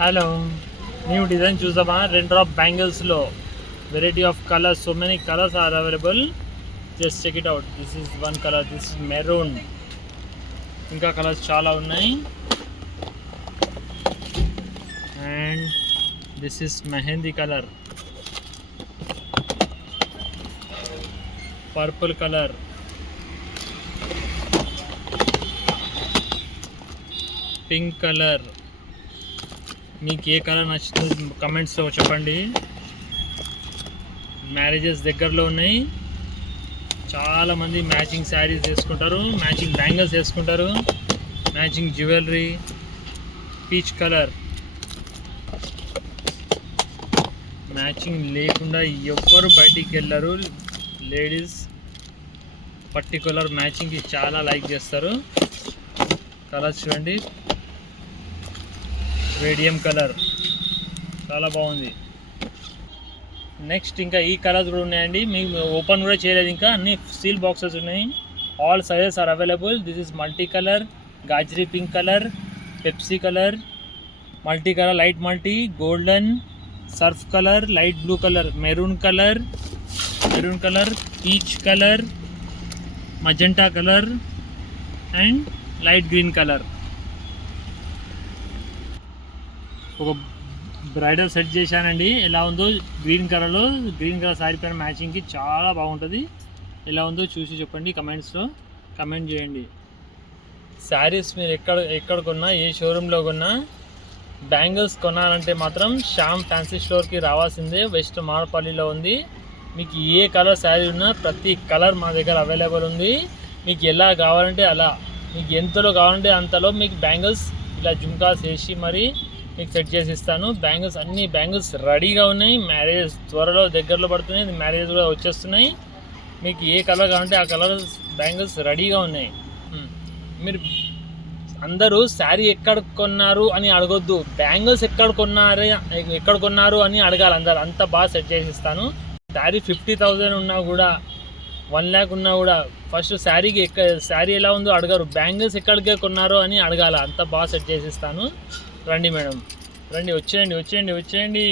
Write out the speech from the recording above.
Hello, new design చూసామా? రెండు drop బ్యాంగిల్స్లో variety of colours, so many colours are available. Just check it out. This is one colour, this is maroon. ఇంకా colours చాలా ఉన్నాయి. And this is mehndi colour, purple colour, pink colour. మీకు ఏ colour నచ్చుతుంది కమెంట్స్లో చెప్పండి. మ్యారేజెస్ దగ్గరలో ఉన్నాయి. చాలామంది మ్యాచింగ్ శారీస్ వేసుకుంటారు, మ్యాచింగ్ బ్యాంగిల్స్ వేసుకుంటారు, matching jewellery. Peach colour matching లేకుండా ఎవ్వరు బయటికి వెళ్ళరు. లేడీస్ పర్టికులర్ మ్యాచింగ్కి చాలా లైక్ చేస్తారు. కలర్స్ చూడండి. రేడియం కలర్ చాలా బాగుంది. నెక్స్ట్ ఇంకా ఈ కలర్స్ కూడా ఉన్నాయండి. మీకు ఓపెన్ కూడా చేయలేదు, ఇంకా అన్ని సీల్ బాక్సెస్ ఉన్నాయి. All sizes are available. This is multi colour, gajari pink colour, Pepsi colour, multi colour, light multi, golden, surf colour, light blue colour, maroon colour, peach colour, magenta colour and light green colour. ఒక bridal set చేశానండి. ఎలా ఉందో green కలర్లో, green colour sari పైన మ్యాచింగ్కి చాలా బాగుంటుంది. ఎలా ఉందో చూసి చెప్పండి, కమెంట్స్లో కమెంట్ చేయండి. శారీస్ మీరు ఎక్కడ కొన్నా, ఏ షోరూంలో కొన్నా, బ్యాంగిల్స్ కొనాలంటే మాత్రం శ్యామ్ ఫ్యాన్సీ స్టోర్కి రావాల్సిందే. వెస్ట్ మారపల్లిలో ఉంది. మీకు ఏ కలర్ శారీ ఉన్నా ప్రతి కలర్ మా దగ్గర అవైలబుల్ ఉంది. మీకు ఎలా కావాలంటే అలా, మీకు ఎంతలో కావాలంటే అంతలో మీకు బ్యాంగిల్స్ ఇలా జుమ్కాస్ వేసి మరి మీకు సెట్ చేసి ఇస్తాను. బ్యాంగిల్స్, అన్ని బ్యాంగిల్స్ రెడీగా ఉన్నాయి. మ్యారేజ్ త్వరలో దగ్గరలో పడుతున్నాయి, మ్యారేజ్ కూడా వచ్చేస్తున్నాయి. మీకు ఏ కలర్ కావాలంటే ఆ కలర్ బ్యాంగిల్స్ రెడీగా ఉన్నాయి. మీరు అందరూ శారీ ఎక్కడ కొన్నారు అని అడగొద్దు, బ్యాంగిల్స్ ఎక్కడ కొన్నారు అని అడగాలి. అందరు అంత బాగా సెట్ చేసి ఇస్తాను. శారీ 50,000 ఉన్నా కూడా, 1 lakh ఉన్నా కూడా ఫస్ట్ శారీ ఎలా ఉందో అడగరు, బ్యాంగిల్స్ ఎక్కడికే కొన్నారో అని అడగాలి. అంత బాగా సెట్ చేసి ఇస్తాను. రండి మేడం, రండి, వచ్చేయండి.